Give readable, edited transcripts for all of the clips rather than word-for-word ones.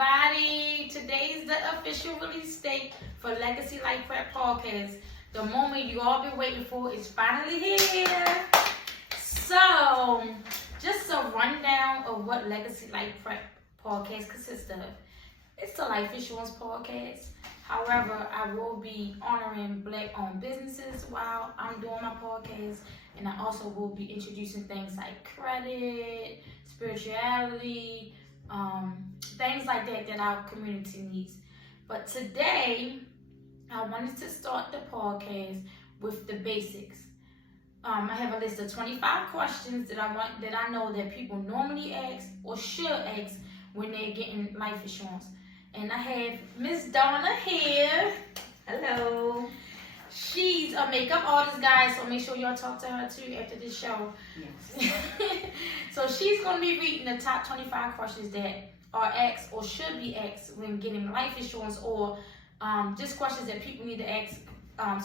everybody. Today's the official release date for Legacy LIFEP podcast. The moment you all been waiting for is finally here. So, just a rundown of what Legacy LIFEP podcast consists of. It's a life insurance podcast. However, I will be honoring Black-owned businesses while I'm doing my podcast. And I also will be introducing things like credit, spirituality, things like that our community needs. But today, I wanted to start the podcast with the basics. I have a list of 25 questions that I know that people normally ask or should ask when they're getting life insurance. And I have Miss Donna here. Hello. She's a makeup artist, guys, so make sure y'all talk to her too after this show. Yes. So she's going to be reading the top 25 questions that are asked or should be asked when getting life insurance, or just questions that people need to ask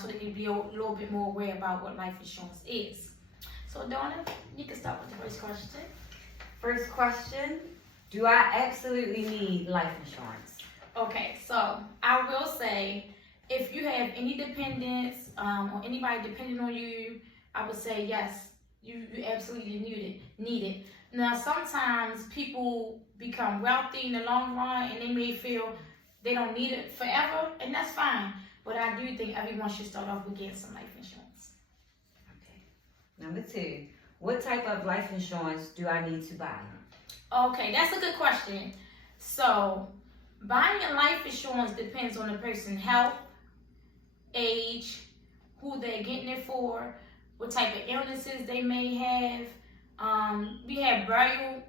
so they can be a little bit more aware about what life insurance is. So Donna, you can start with the first question. First question, do I absolutely need life insurance? Okay, so I will say, if you have any dependents or anybody depending on you, I would say yes, you absolutely need it. Now, sometimes people become wealthy in the long run and they may feel they don't need it forever, and that's fine. But I do think everyone should start off with getting some life insurance. Okay. Number 2, what type of life insurance do I need to buy? Okay, that's a good question. So, buying a life insurance depends on the person's health, age, who they're getting it for, what type of illnesses they may have. We have burial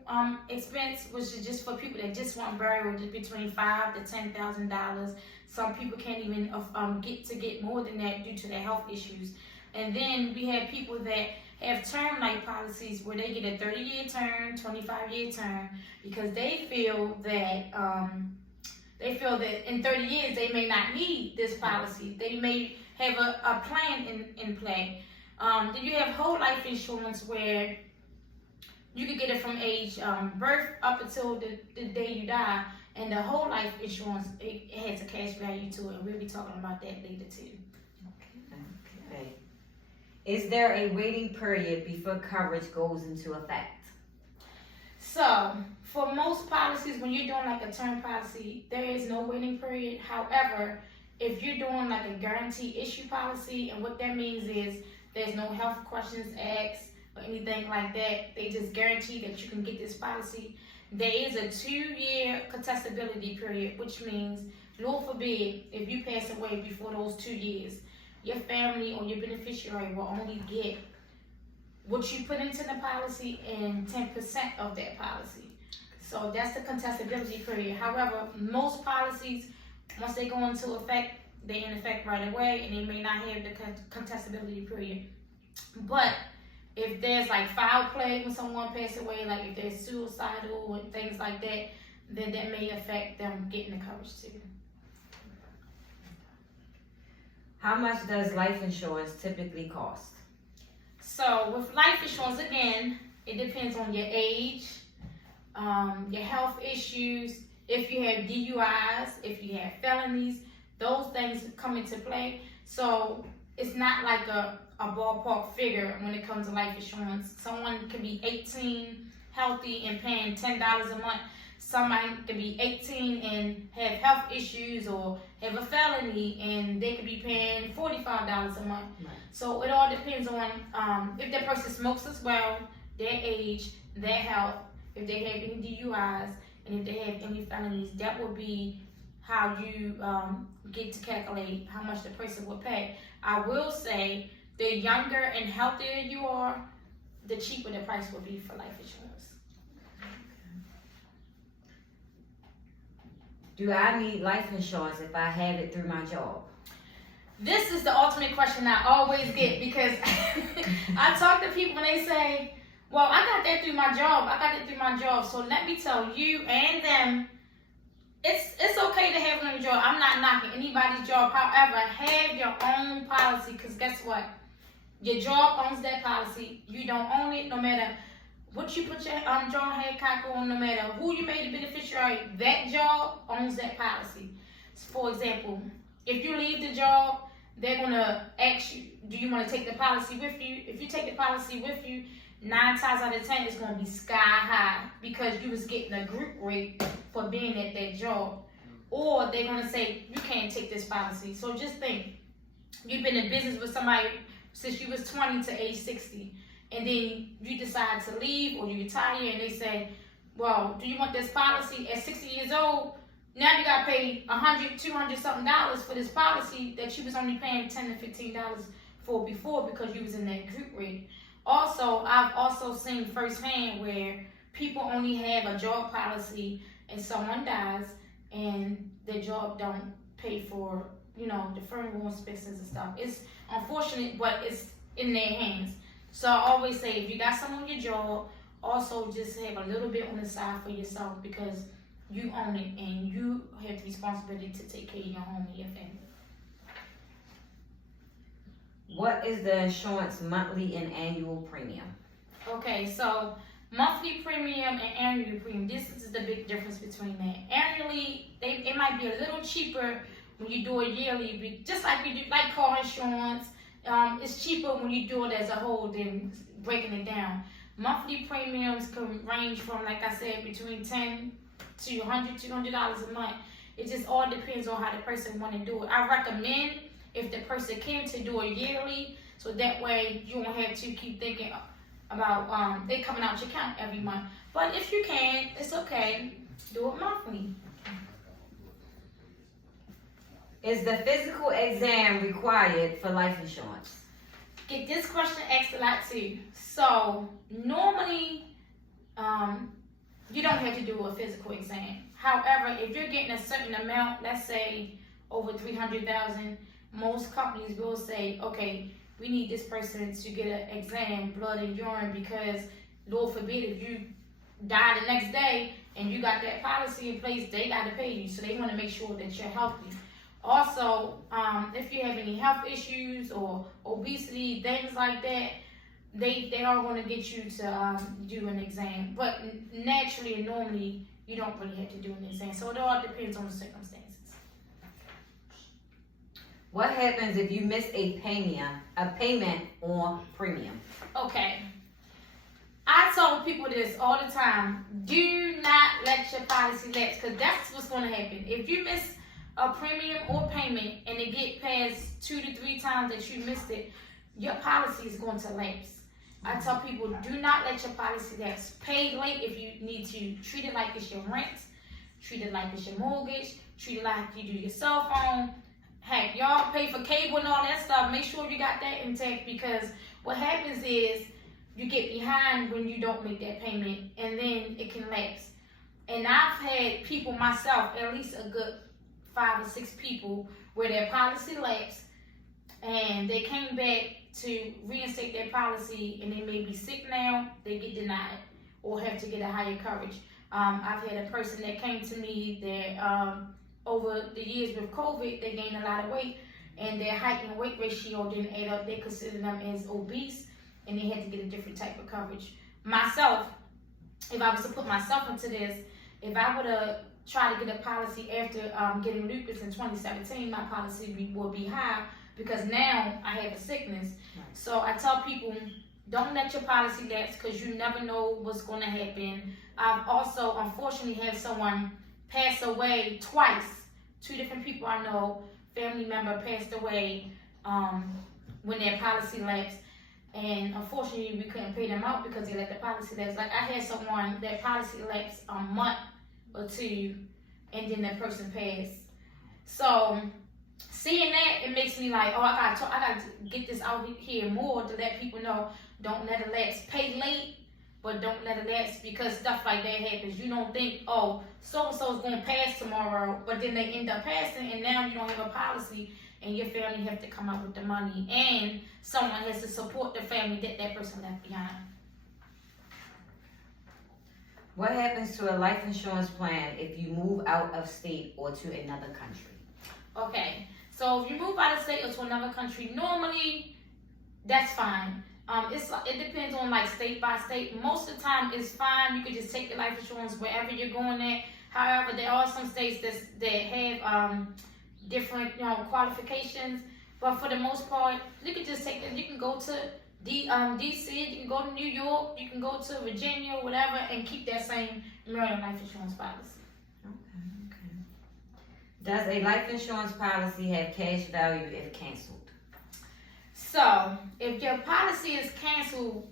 expense, which is just for people that just want burial, just between $5,000 to $10,000. Some people can't even get more than that due to their health issues. And then we have people that have term life policies where they get a 30-year term, 25-year term, because they feel that in 30 years they may not need this policy. They may have a plan in play. Then you have whole life insurance where you could get it from age birth up until the day you die, and the whole life insurance, it has a cash value to it, and we'll be talking about that later too. Okay. Is there a waiting period before coverage goes into effect? So, for most policies, when you're doing like a term policy, there is no waiting period. However, if you're doing like a guarantee issue policy, and what that means is there's no health questions asked or anything like that, they just guarantee that you can get this policy. There is a 2-year contestability period, which means, Lord forbid, if you pass away before those 2 years, your family or your beneficiary will only get what you put into the policy and 10% of that policy. So that's the contestability period. However, most policies, once they go into effect, they're in effect right away, and they may not have the contestability period. But if there's like foul play when someone passes away, like if they're suicidal and things like that, then that may affect them getting the coverage too. How much does life insurance typically cost? So with life insurance, again, it depends on your age, your health issues, if you have DUIs, if you have felonies, those things come into play. So it's not like a ballpark figure when it comes to life insurance. Someone can be 18, healthy, and paying $10 a month. Somebody can be 18 and have health issues or have a felony, and they could be paying $45 a month. Right. So it all depends on if that person smokes as well, their age, their health, if they have any DUIs, and if they have any felonies. That would be how you get to calculate how much the person will pay. I will say, the younger and healthier you are, the cheaper the price will be for life insurance. Do I need life insurance if I have it through my job? This is the ultimate question I always get, because I talk to people and they say, well, I got that through my job. So let me tell you and them, it's okay to have it on your job. I'm not knocking anybody's job. However, have your own policy, because guess what? Your job owns that policy. You don't own it, no matter what you put your John Hancock on, no matter who you made the beneficiary, that job owns that policy. For example, if you leave the job, they're gonna ask you, do you want to take the policy with you? If you take the policy with you, 9 times out of 10, it's gonna be sky high because you was getting a group rate for being at that job. Or they're gonna say you can't take this policy. So just think, you've been in business with somebody since you was 20 to age 60, and then you decide to leave or you retire, and they say, well, do you want this policy at 60 years old? Now you got to pay $100, $200 something dollars for this policy that you was only paying $10 to $15 for before because you was in that group rate. Also, I've also seen firsthand where people only have a job policy and someone dies and their job don't pay for, you know, the funeral expenses and stuff. It's unfortunate, but it's in their hands. So I always say, if you got someone on your job, also just have a little bit on the side for yourself because you own it and you have the responsibility to take care of your home and your family. What is the insurance monthly and annual premium? Okay, so monthly premium and annual premium, this is the big difference between that. Annually, it might be a little cheaper when you do it yearly, just like you do like car insurance. It's cheaper when you do it as a whole than breaking it down. Monthly premiums can range from, like I said, between $10 to $200 a month. It just all depends on how the person want to do it. I recommend, if the person can, to do it yearly, so that way you won't have to keep thinking about it coming out your account every month. But if you can, it's okay. Do it monthly. Is the physical exam required for life insurance? Get this question asked a lot too. So normally, you don't have to do a physical exam. However, if you're getting a certain amount, let's say over $300,000, most companies will say, okay, we need this person to get an exam, blood and urine, because Lord forbid if you die the next day and you got that policy in place, they got to pay you. So they want to make sure that you're healthy. Also, if you have any health issues or obesity, things like that, they are going to get you to do an exam. But naturally and normally, you don't really have to do an exam. So it all depends on the circumstances. What happens if you miss a payment on premium? Okay. I tell people this all the time. Do not let your policy lapse, because that's what's going to happen. If you miss a premium or payment and it get past 2 to 3 times that you missed it, your policy is going to lapse. I tell people, do not let your policy lapse. Pay late if you need to. Treat it like it's your rent. Treat it like it's your mortgage. Treat it like you do your cell phone. Heck, y'all pay for cable and all that stuff. Make sure you got that intact, because what happens is you get behind when you don't make that payment, and then it can lapse. And I've had people myself, at least a good 5 or 6 people, where their policy lapsed and they came back to reinstate their policy, and they may be sick now, they get denied or have to get a higher coverage. I've had a person that came to me that over the years with COVID, they gained a lot of weight, and their height and weight ratio didn't add up. They considered them as obese, and they had to get a different type of coverage. Myself, if I was to put myself into this, if I would have tried to get a policy after getting lupus in 2017, my policy would be high, because now I have a sickness. Right. So I tell people, don't let your policy lapse, because you never know what's going to happen. I've also, unfortunately, had someone pass away twice. 2 different people I know, family member passed away when their policy lapsed. And unfortunately, we couldn't pay them out because they let the policy lapse. Like, I had someone, that policy lapsed a month or 2, and then that person passed. So seeing that, it makes me like, oh, I got to get this out here more to let people know, don't let it lapse. Pay late, but don't let it lapse, because stuff like that happens. You don't think, oh, so-and-so is going to pass tomorrow, but then they end up passing, and now you don't have a policy, and your family have to come up with the money, and someone has to support the family that person left behind. What happens to a life insurance plan if you move out of state or to another country? Okay, so if you move out of state or to another country, normally that's fine. It depends on like state by state. Most of the time, it's fine. You can just take your life insurance wherever you're going at. However, there are some states that have different qualifications. But for the most part, you can just take it. You can go to DC. You can go to New York. You can go to Virginia, whatever, and keep that same Maryland life insurance policy. Okay. Does a life insurance policy have cash value if canceled? So, if your policy is canceled,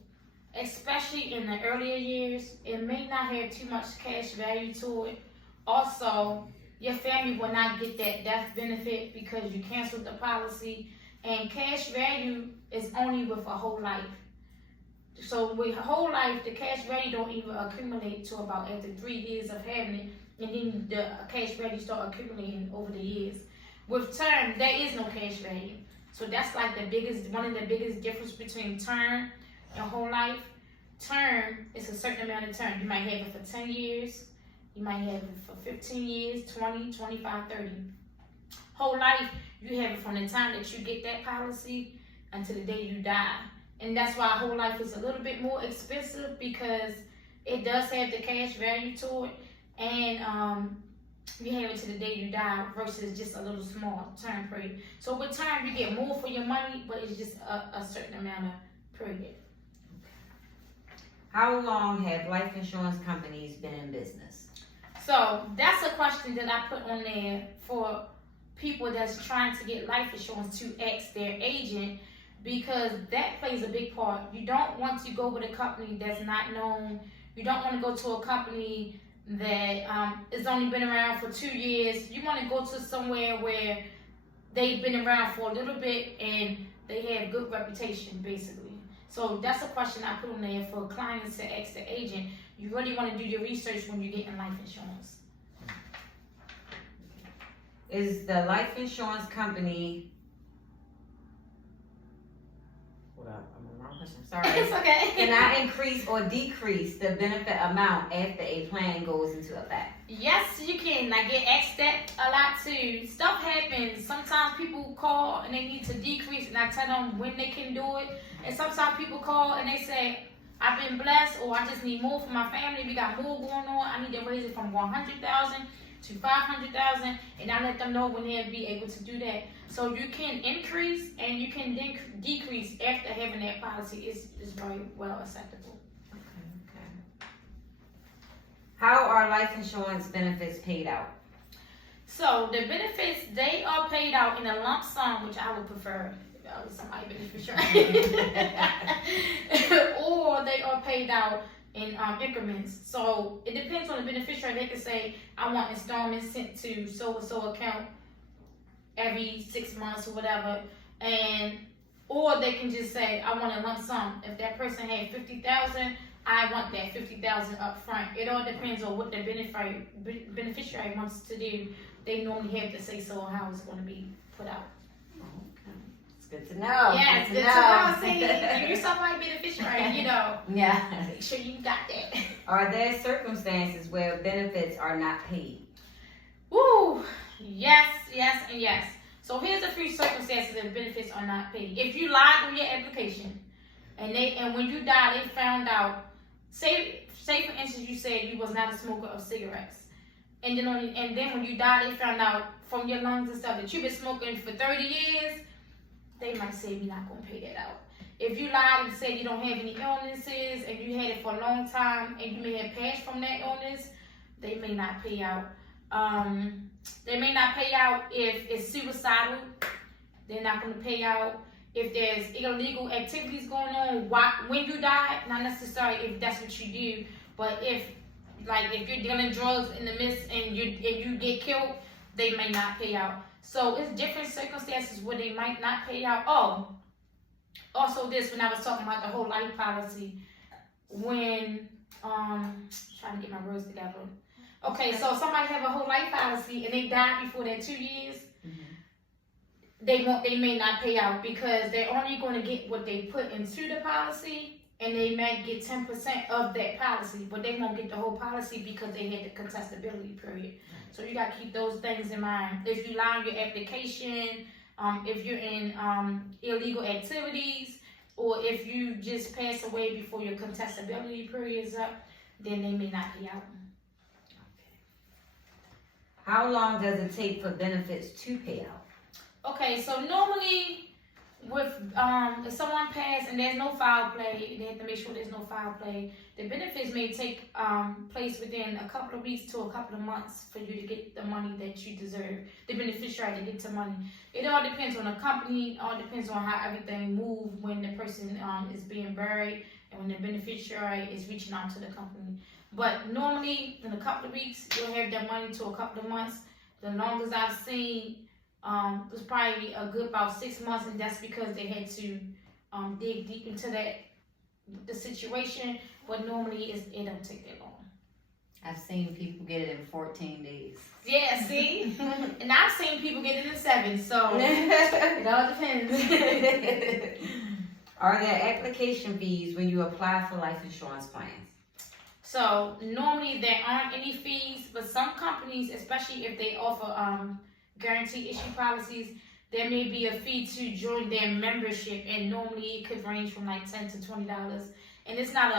especially in the earlier years, it may not have too much cash value to it. Also, your family will not get that death benefit because you canceled the policy. And cash value is only with a whole life. So with whole life, the cash value don't even accumulate to about after 3 years of having it, and then the cash value start accumulating over the years. With term, there is no cash value. So that's like one of the biggest difference between term and whole life. Term is a certain amount of term. You might have it for 10 years. You might have it for 15 years, 20, 25, 30. Whole life, you have it from the time that you get that policy until the day you die. And that's why whole life is a little bit more expensive because it does have the cash value to it. And you have it to the day you die versus just a little small term period. So with term, you get more for your money, but it's just a certain amount of period. How long have life insurance companies been in business? So that's a question that I put on there for people that's trying to get life insurance to ask their agent, because that plays a big part. You don't want to go with a company that's not known. You don't want to go to a company that has only been around for 2 years. You want to go to somewhere where they've been around for a little bit and they have good reputation, basically. So that's a question I put on there for clients to ask the agent. You really want to do your research when you're getting life insurance. Is the life insurance company... Hold up, I'm on the wrong question. Sorry. It's okay. Can I increase or decrease the benefit amount after a plan goes into effect? Yes, you can. I get asked that a lot too. Stuff happens. Sometimes people call and they need to decrease, and I tell them when they can do it. And sometimes people call and they say, I've been blessed, or I just need more for my family. We got more going on. I need to raise it from 100,000 to 500,000, and I let them know when they'll be able to do that. So you can increase and you can decrease after having that policy. Is very well acceptable. Okay. How are life insurance benefits paid out? So the benefits, they are paid out in a lump sum, which I would prefer. Somebody beneficiary, or they are paid out in increments. So it depends on the beneficiary. They can say, I want installments sent to so-and-so account every 6 months or whatever, or they can just say, I want a lump sum. If that person had 50,000, I want that 50,000 up front. It all depends on what the beneficiary wants to do. They normally have to say so how it's going to be put out. Good to know. Yeah, it's good to know. See, if you're somebody beneficiary, Yeah. make sure you got that. Are there circumstances where benefits are not paid? Woo! Yes, and yes. So here's a few circumstances if benefits are not paid. If you lied on your application, and when you died, they found out. Say for instance, you said you was not a smoker of cigarettes, and then when you died, they found out from your lungs and stuff that you've been smoking for 30 years. They might say we're not going to pay that out. If you lied and said you don't have any illnesses and you had it for a long time and you may have passed from that illness, they may not pay out. They may not pay out if it's suicidal. They're not going to pay out if there's illegal activities going on when you die. Not necessarily if that's what you do, but if you're dealing drugs in the midst and you get killed, they may not pay out. So it's different circumstances where they might not pay out. Oh, also this, when I was talking about the whole life policy, when trying to get my words together. Okay, so somebody have a whole life policy and they died before that 2 years, they may not pay out because they're only going to get what they put into the policy, and they might get 10% of that policy, but they won't get the whole policy because they had the contestability period. So you got to keep those things in mind. If you lie on your application, if you're in illegal activities, or if you just pass away before your contestability period is up, then they may not pay out. How long does it take for benefits to pay out? Okay, so normally with if someone passed and there's no foul play, they have to make sure there's no foul play. The benefits may take place within a couple of weeks to a couple of months for you to get the money that you deserve. The beneficiary to get the money. It all depends on the company. All depends on how everything moves when the person is being buried and when the beneficiary is reaching out to the company. But normally in a couple of weeks you'll have that money to a couple of months. The longest I've seen was probably a good about 6 months, and that's because they had to dig deep into the situation. But normally it don't take that long. I've seen people get it in 14 days. Yeah, see, and I've seen people get it in 7. So it all depends. Are there application fees when you apply for life insurance plans? So normally there aren't any fees, but some companies, especially if they offer guarantee issue policies, there may be a fee to join their membership, and normally it could range from like $10 to $20. And it's not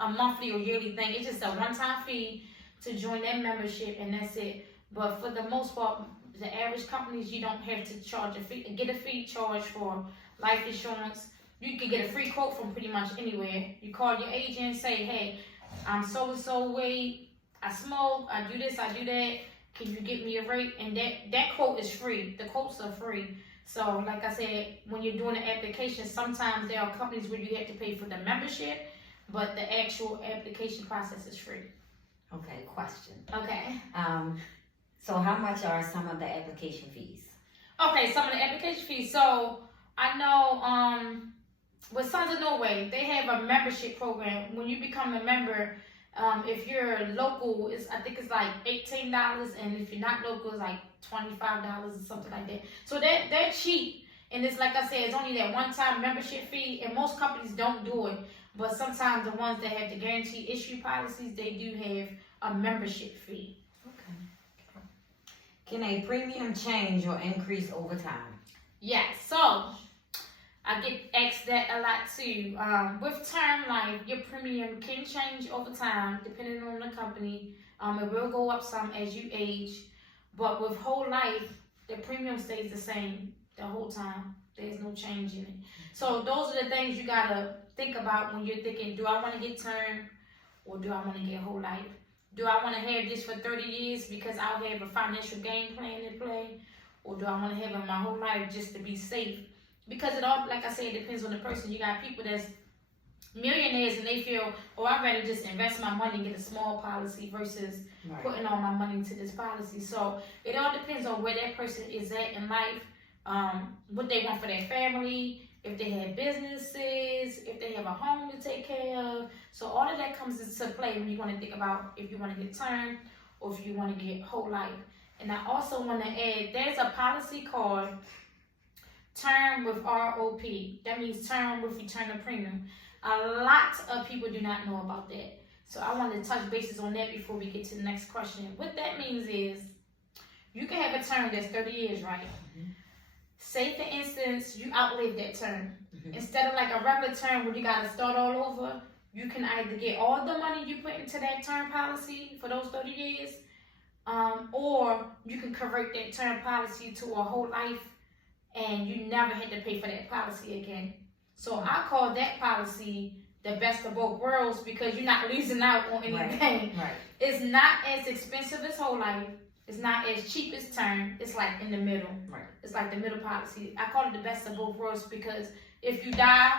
a monthly or yearly thing. It's just a one-time fee to join their membership, and that's it. But for the most part, the average companies, you don't have to charge a fee, get a fee charge for life insurance. You can get a free quote from pretty much anywhere. You call your agent, say, hey, I'm so-and-so weight, I smoke, I do this, I do that. Can you get me a rate? And that quote is free. The quotes are free. So like I said, when you're doing the application, sometimes there are companies where you have to pay for the membership, but the actual application process is free. Okay, question. Okay. So how much are some of the application fees? Okay, some of the application fees. So I know with Sons of Norway, they have a membership program. When you become a member, if you're local, I think it's like $18, and if you're not local, it's like $25 or something like that. So they're cheap, and it's like I said, it's only that one-time membership fee, and most companies don't do it. But sometimes the ones that have the guarantee issue policies, they do have a membership fee. Okay. Can a premium change or increase over time? Yes. So I get asked that a lot too. With term life, your premium can change over time depending on the company. It will go up some as you age, but with whole life, the premium stays the same the whole time. There's no change in it. So those are the things you gotta think about when you're thinking, do I want to get term or do I want to get whole life? Do I want to have this for 30 years because I'll have a financial game plan in play, or do I want to have it my whole life just to be safe? Because it all, like I said, it depends on the person. You got people that's millionaires and they feel, oh, I'd rather just invest my money and get a small policy versus putting all my money into this policy. So it all depends on where that person is at in life, what they want for their family, if they have businesses, if they have a home to take care of. So all of that comes into play when you want to think about if you want to get term or if you want to get whole life. And I also want to add, there's a policy called term with ROP. That means term with return of premium. A lot of people do not know about that. So I want to touch bases on that before we get to the next question. What that means is you can have a term that's 30 years, right? Mm-hmm. Say, for instance, you outlive that term. Mm-hmm. Instead of like a regular term where you got to start all over, you can either get all the money you put into that term policy for those 30 years, or you can convert that term policy to a whole life and you never had to pay for that policy again. So I call that policy the best of both worlds because you're not losing out on anything. Right. It's not as expensive as whole life. It's not as cheap as term. It's like in the middle. Right. It's like the middle policy. I call it the best of both worlds because if you die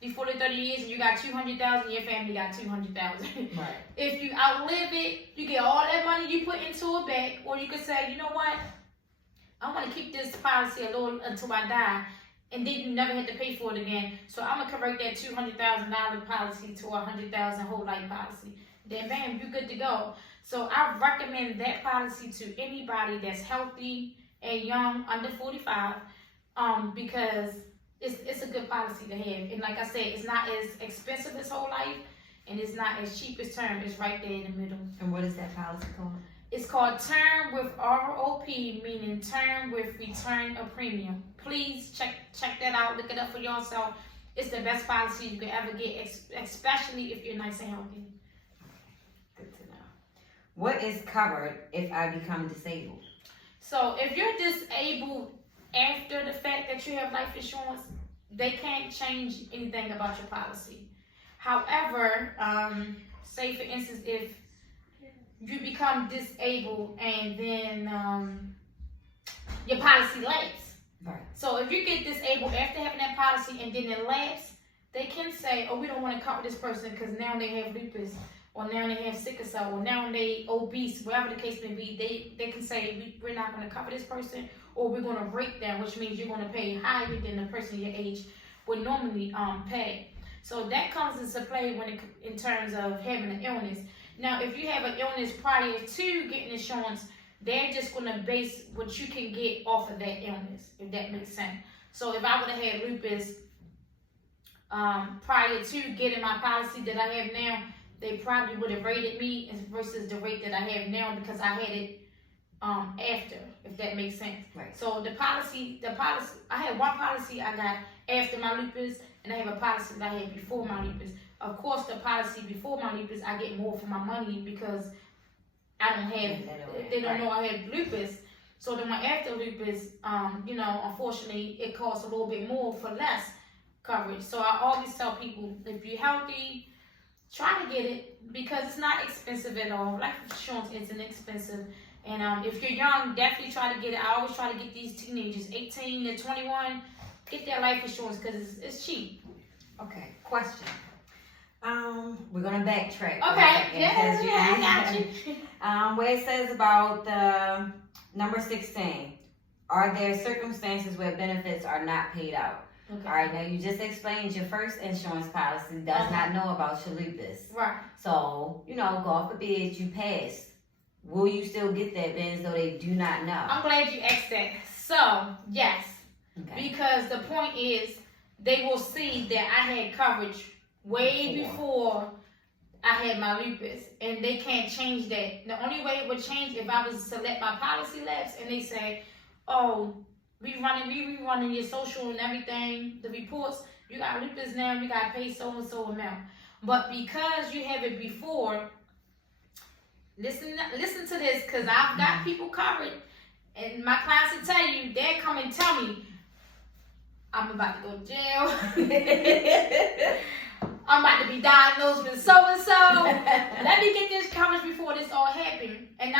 before the 30 years and you got $200,000, your family got $200,000. Right. If you outlive it, you get all that money you put into it back, or you could say, you know what? I want to keep this policy a little until I die, and then you never have to pay for it again. So I'm gonna convert that $200,000 policy to a $100,000 whole life policy. Then bam, you're good to go. So I recommend that policy to anybody that's healthy and young, under 45, because it's a good policy to have. And like I said, it's not as expensive as whole life, and it's not as cheap as term. It's right there in the middle. And what is that policy called? It's called term with ROP, meaning term with return of premium. Please check that out. Look it up for yourself. it's the best policy you can ever get, especially if you're nice and healthy. Good to know. What is covered if I become disabled? So if you're disabled after the fact that you have life insurance, they can't change anything about your policy. However, say for instance, if you become disabled and then your policy lapses. Right. So if you get disabled after having that policy and then it lapses, they can say, oh, we don't want to cover this person because now they have lupus, or now they have sickle cell, or now they obese, whatever the case may be. They can say, we're not going to cover this person, or we're going to break down, which means you're going to pay higher than the person your age would normally pay. So that comes into play when in terms of having an illness. Now, if you have an illness prior to getting insurance, they're just going to base what you can get off of that illness, if that makes sense. So if I would have had lupus prior to getting my policy that I have now, they probably would have rated me versus the rate that I have now because I had it after, if that makes sense. Right. So the policy, I had one policy I got after my lupus, and I have a policy that I had before my lupus. Of course, the policy before my lupus, I get more for my money because I don't have, they don't know I have lupus. So the one after lupus, unfortunately, it costs a little bit more for less coverage. So I always tell people, if you're healthy, try to get it because it's not expensive at all. Life insurance isn't expensive. And if you're young, definitely try to get it. I always try to get these teenagers, 18 to 21, get their life insurance because it's cheap. Okay, question. We're gonna backtrack. Okay, I got you. Where it says about the number 16, are there circumstances where benefits are not paid out? Okay. All right, now you just explained your first insurance policy does not know about your lupus. Right. So, God forbid you pass. Will you still get that being though they do not know? I'm glad you asked that. So, yes. Okay. Because the point is, they will see that I had coverage way before I had my lupus, and they can't change that. The only way it would change if I was to let my policy lapse, and they say, "Oh, we rerunning your social and everything, the reports. You got lupus now. You got to pay so and so amount." But because you have it before, listen to this, because I've got people covered, and my clients will tell you, they come and tell me, I'm about to go to jail. I'm about to be diagnosed with so-and-so. Let me get this coverage before this all happened. And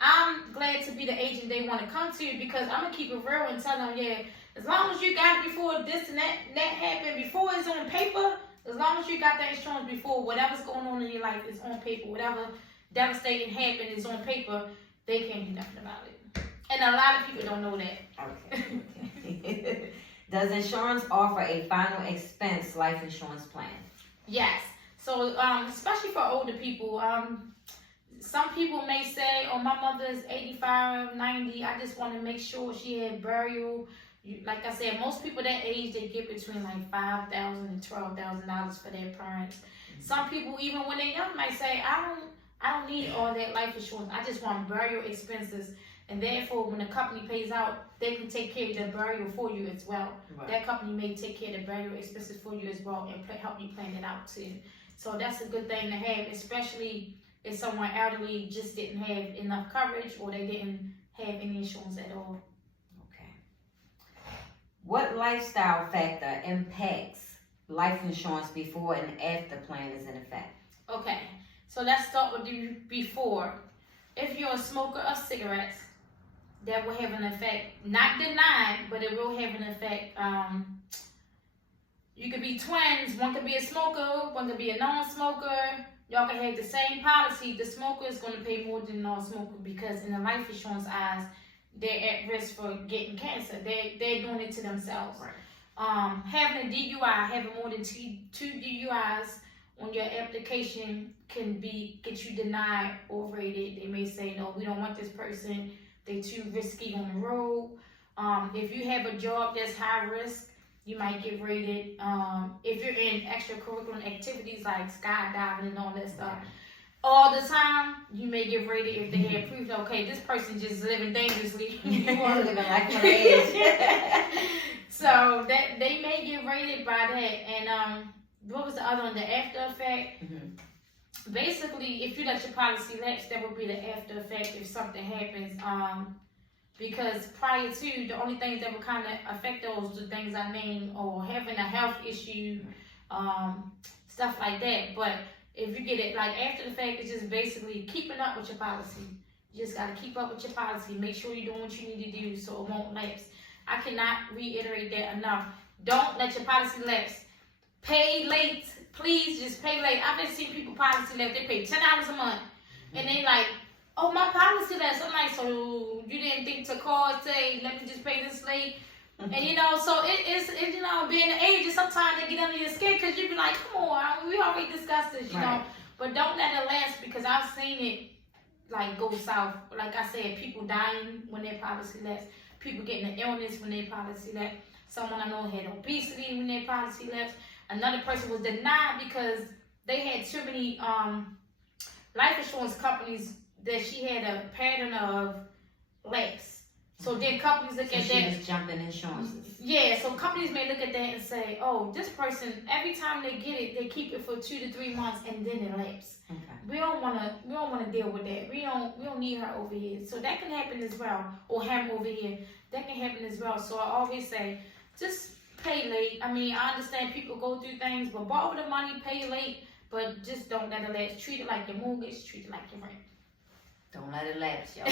I'm glad to be the agent they want to come to because I'm going to keep it real and tell them, yeah, as long as you got it before this and that happened, before it's on paper, as long as you got that insurance before whatever's going on in your life is on paper, whatever devastating happened is on paper, they can't do nothing about it. And a lot of people don't know that. Okay. Does insurance offer a final expense life insurance plan? Yes. So, especially for older people, some people may say, oh, my mother is 85, 90. I just want to make sure she had burial. Like I said, most people that age, they get between like $5,000 and $12,000 for their parents. Some people, even when they're young, might say, I don't need all that life insurance. I just want burial expenses. And therefore, when the company pays out, they can take care of the burial for you as well. Right. That company may take care of the burial expenses for you as well and help you plan it out too. So that's a good thing to have, especially if someone elderly just didn't have enough coverage or they didn't have any insurance at all. Okay. What lifestyle factor impacts life insurance before and after plan is in effect? Okay, so let's start with the before. If you're a smoker of cigarettes, that will have an effect, not denied, but it will have an effect. You could be twins. One could be a smoker, one could be a non-smoker. Y'all can have the same policy. The smoker is going to pay more than the non-smoker because in the life insurance eyes, they're at risk for getting cancer. They're doing it to themselves. Right. Having a DUI, having more than two DUIs on your application can get you denied or rated. They may say, no, we don't want this person. They're too risky on the road. If you have a job that's high risk, you might get rated. If you're in extracurricular activities like skydiving and all that stuff, all the time, you may get rated if they have proof, okay, this person just living dangerously. You want to live in like my age. So that they may get rated by that. And what was the other one? The after effect. Basically, if you let your policy lapse, that would be the after effect if something happens. Because prior to, the only things that would kind of affect those, the things I named, or having a health issue, stuff like that. But if you get it like after the fact, it's just basically keeping up with your policy. You just got to keep up with your policy. Make sure you're doing what you need to do so it won't lapse. I cannot reiterate that enough. Don't let your policy lapse. Pay late. Please just pay late. I've been seeing people policy late. They pay $10 a month. And they like, oh, my policy lapse. I'm like, so you didn't think to call and say, let me just pay this late? And so it's being the age, sometimes they get under your skin because you be like, come on, we already discussed this, you know. But don't let it last, because I've seen it like go south. Like I said, people dying when their policy lapse, people getting an illness when their policy lapse. Someone I know had obesity when their policy lapse. Another person was denied because they had too many life insurance companies that she had a pattern of lapse. So then companies look at that. She was jumping insurances. Yeah, so companies may look at that and say, oh, this person, every time they get it, they keep it for 2 to 3 months and then it lapses. Okay. We don't wanna deal with that. We don't need her over here. So that can happen as well. Or him over here. That can happen as well. So I always say, just pay late. I mean, I understand people go through things, but borrow the money, pay late, but just don't let it lapse. Treat it like your mortgage, treat it like your rent. Don't let it lapse, y'all.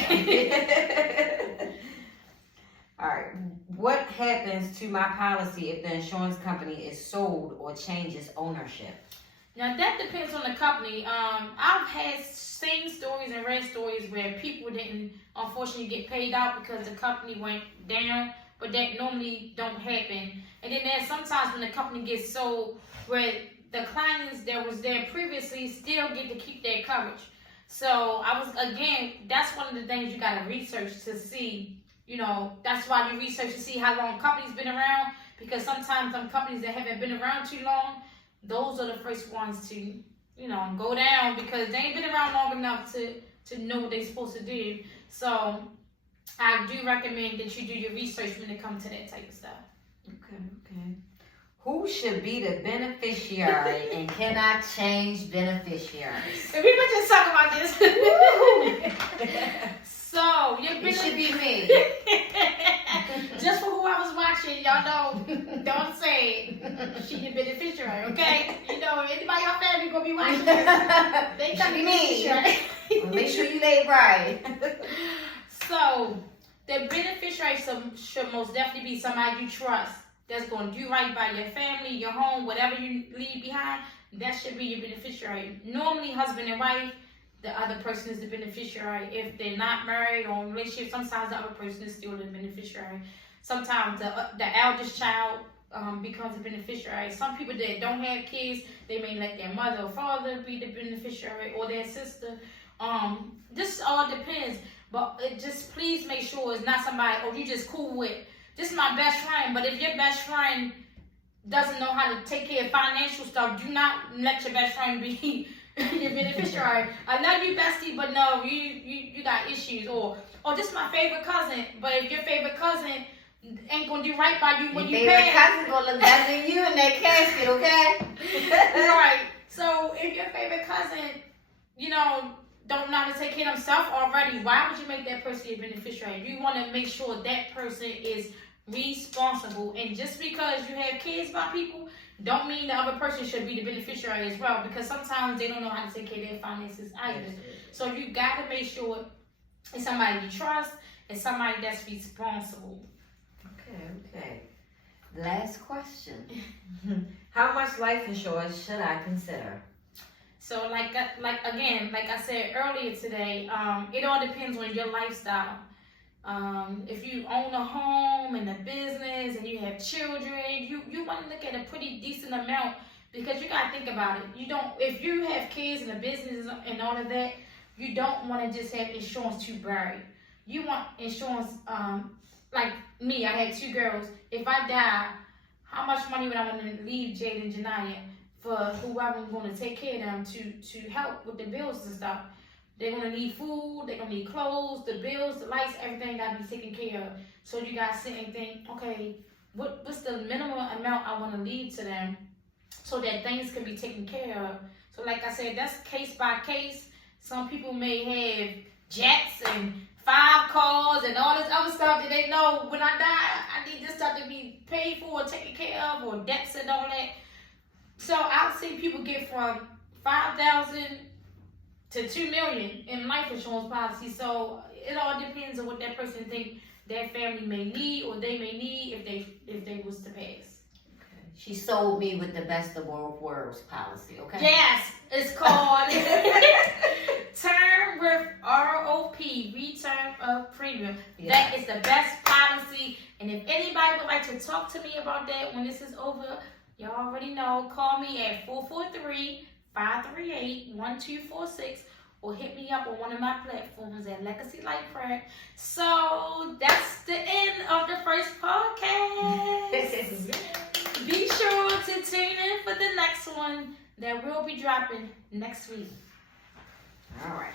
All right. What happens to my policy if the insurance company is sold or changes ownership? Now that depends on the company. I've seen stories and read stories where people didn't unfortunately get paid out because the company went down, but that normally don't happen. And then there's sometimes when the company gets sold where the clients that was there previously still get to keep their coverage. So that's one of the things you gotta research to see. You know, that's why you research to see how long companies been around, because sometimes some companies that haven't been around too long, those are the first ones to, go down because they ain't been around long enough to know what they're supposed to do. So I do recommend that you do your research when it comes to that type of stuff. Okay. Who should be the beneficiary and can I change beneficiaries? We were just talking about this. So, it should be me. Just for who I was watching, y'all know, don't say she the beneficiary, okay? If anybody in your family gonna be watching this, they should be me. Well, make sure you lay right. So, the beneficiary should most definitely be somebody you trust. That's going to do right by your family, your home, whatever you leave behind. That should be your beneficiary. Normally, husband and wife, the other person is the beneficiary. If they're not married or in a relationship, sometimes the other person is still the beneficiary. Sometimes the eldest child becomes a beneficiary. Some people that don't have kids, they may let their mother or father be the beneficiary or their sister. This all depends. But just please make sure it's not somebody, you just cool with. This is my best friend, but if your best friend doesn't know how to take care of financial stuff, do not let your best friend be your beneficiary. I love you, bestie, but no, you got issues. Or this is my favorite cousin, but if your favorite cousin ain't gonna do right by you when you pay, your favorite cousin gonna look better than you in that casket, okay? Right. So if your favorite cousin, don't know how to take care of himself already, why would you make that person your beneficiary? You want to make sure that person is responsible. And just because you have kids by people, don't mean the other person should be the beneficiary as well, because sometimes they don't know how to take care of their finances either. So you got to make sure it's somebody you trust and somebody that's responsible. Okay. Last question. How much life insurance should I consider? So like I said earlier today, it all depends on your lifestyle. If you own a home and a business and you have children, you want to look at a pretty decent amount, because you got to think about it. If you have kids and a business and all of that, you don't want to just have insurance to bury. You want insurance, like me, I had 2 girls. If I die, how much money would I want to leave Jade and Janaya for whoever's going to take care of them to help with the bills and stuff? They're going to need food, they're going to need clothes, the bills, the lights, everything got to be taken care of. So you got to sit and think, okay, what's the minimum amount I want to leave to them so that things can be taken care of. So like I said, that's case by case. Some people may have jets and 5 cars and all this other stuff that they know when I die, I need this stuff to be paid for or taken care of, or debts and all that. So I've seen people get from $5,000 to $2 million in life insurance policy. So it all depends on what that person think their family may need or they may need if they was to pass. She sold me with the best of both worlds policy, okay? Yes, it's called Term with ROP, Return of Premium. Yeah. That is the best policy. And if anybody would like to talk to me about that when this is over, y'all already know, call me at 443-538-1246 or hit me up on one of my platforms at Legacy LIFEP. So that's the end of the first podcast. Be sure to tune in for the next one that will be dropping next week. All right.